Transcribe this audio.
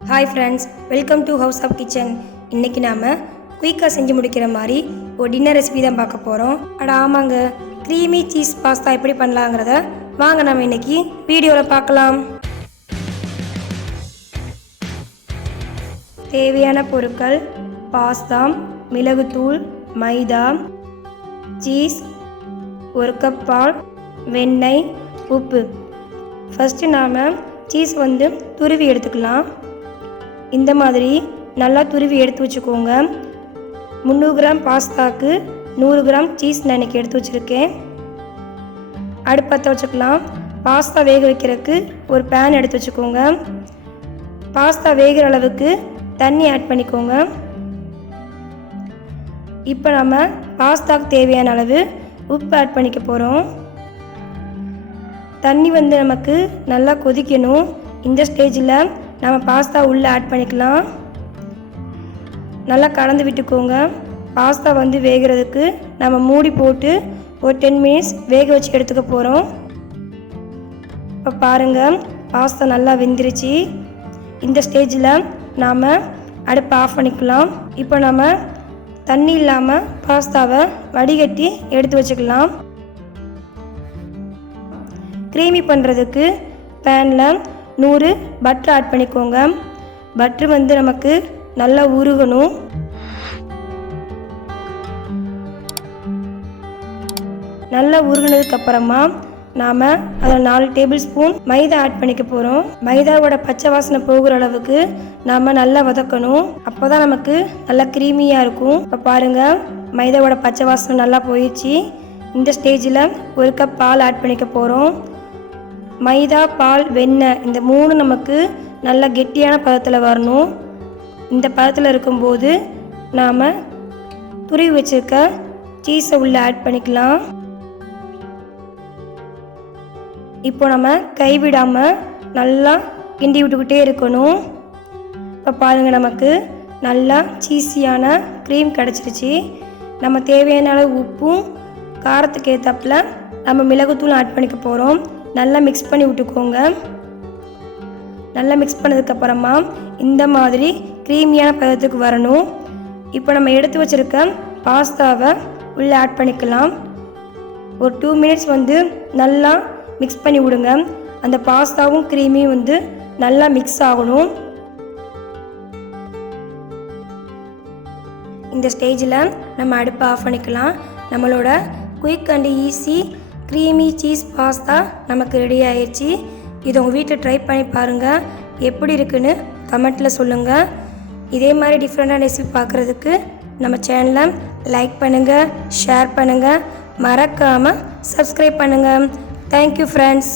Hi friends welcome to House of Kitchen இன்னைக்கு நாம் குயிக்காக செஞ்சு முடிக்கிற மாதிரி ஒரு டின்னர் ரெசிபி தான் பார்க்க போகிறோம் அட ஆமாங்க க்ரீமி சீஸ் பாஸ்தா எப்படி பண்ணலாங்கிறத வாங்க நம்ம இன்னைக்கு வீடியோவில் பார்க்கலாம். தேவையான பொருட்கள் பாஸ்தா மிளகுத்தூள் மைதா சீஸ் ஒரு கப் பால் வெண்ணெய் உப்பு. ஃபஸ்ட்டு நாம் சீஸ் வந்து துருவி எடுத்துக்கலாம். இந்த மாதிரி நல்லா துருவி எடுத்து வச்சுக்கோங்க. முந்நூறு கிராம் பாஸ்தாக்கு நூறு கிராம் சீஸ் நான் இன்றைக்கி எடுத்து வச்சுருக்கேன். அடுப்பற்ற வச்சுக்கலாம். பாஸ்தா வேக வைக்கிறதுக்கு ஒரு பேன் எடுத்து வச்சுக்கோங்க. பாஸ்தா வேகிற அளவுக்கு தண்ணி ஆட் பண்ணிக்கோங்க. இப்போ நம்ம பாஸ்தாக்கு தேவையான அளவு உப்பு ஆட் பண்ணிக்க போகிறோம் தண்ணி வந்து நமக்கு நல்லா கொதிக்கணும். இந்த ஸ்டேஜில் நம்ம பாஸ்தா உள்ளே ஆட் பண்ணிக்கலாம். நல்லா கலந்து விட்டுக்கோங்க. பாஸ்தா வந்து வேகிறதுக்கு நம்ம மூடி போட்டு ஒரு டென் மினிட்ஸ் வேக வச்சு எடுத்துக்க போகிறோம் இப்போ பாருங்கள் பாஸ்தா நல்லா வெந்துருச்சு. இந்த ஸ்டேஜில் நாம் அடுப்பை ஆஃப் பண்ணிக்கலாம். இப்போ நம்ம தண்ணி இல்லாமல் பாஸ்தாவை வடிகட்டி எடுத்து வச்சுக்கலாம். க்ரீமி பண்ணுறதுக்கு பேனில் நூறு பட்டர் ஆட் பண்ணிக்கோங்க. பட்ரு வந்து நமக்கு நல்லா உருகணும். நல்லா உருகினதுக்கு அப்புறமா நாம் அதில் நாலு டேபிள் ஸ்பூன் மைதா ஆட் பண்ணிக்க போகிறோம் மைதாவோட பச்சை வாசனை போகிற அளவுக்கு நாம் நல்லா வதக்கணும். அப்போ தான் நமக்கு நல்லா க்ரீமியாக இருக்கும். இப்போ பாருங்கள் மைதாவோட பச்சை வாசனை நல்லா போயிடுச்சு. இந்த ஸ்டேஜில் ஒரு கப் பால் ஆட் பண்ணிக்க போகிறோம் மைதா பால் வெண்ணெய் இந்த மூணு நமக்கு நல்ல கெட்டியான பதத்தில் வரணும். இந்த பதத்தில் இருக்கும்போது நாம் துருவி வச்சுருக்க சீஸை உள்ளே ஆட் பண்ணிக்கலாம். இப்போ நம்ம கைவிடாமல் நல்லா கிண்டி விட்டுக்கிட்டே இருக்கணும். இப்போ பாருங்கள் நமக்கு நல்லா சீஸியான க்ரீம் கிடச்சிருச்சு. நம்ம தேவையான அளவு உப்பும் காரத்துக்கு ஏற்றாப்புல நம்ம மிளகுத்தூள் ஆட் பண்ணிக்க போகிறோம் நல்லா மிக்ஸ் பண்ணி விட்டுக்கோங்க. நல்லா மிக்ஸ் பண்ணதுக்கப்புறமா இந்த மாதிரி க்ரீமியான பதத்துக்கு வரணும். இப்போ நம்ம எடுத்து வச்சுருக்க பாஸ்தாவை உள்ளே ஆட் பண்ணிக்கலாம். ஒரு டூ மினிட்ஸ் வந்து நல்லா மிக்ஸ் பண்ணி விடுங்க. அந்த பாஸ்தாவும் க்ரீமியும் வந்து நல்லா மிக்ஸ் ஆகணும். இந்த ஸ்டேஜில் நம்ம அடுப்பை ஆஃப் பண்ணிக்கலாம். நம்மளோட quick and easy creamy cheese pasta நமக்கு ரெடி ஆயிடுச்சு. இதை உங்கள் வீட்டில் ட்ரை பண்ணி பாருங்கள் எப்படி இருக்குன்னு கமெண்ட்டில் சொல்லுங்கள் இதே மாதிரி டிஃப்ரெண்ட்டான ரெசிபி பார்க்குறதுக்கு நம்ம சேனலை லைக் பண்ணுங்கள் ஷேர் பண்ணுங்கள் மறக்காமல் சப்ஸ்கிரைப் பண்ணுங்கள் தேங்க்யூ ஃப்ரெண்ட்ஸ்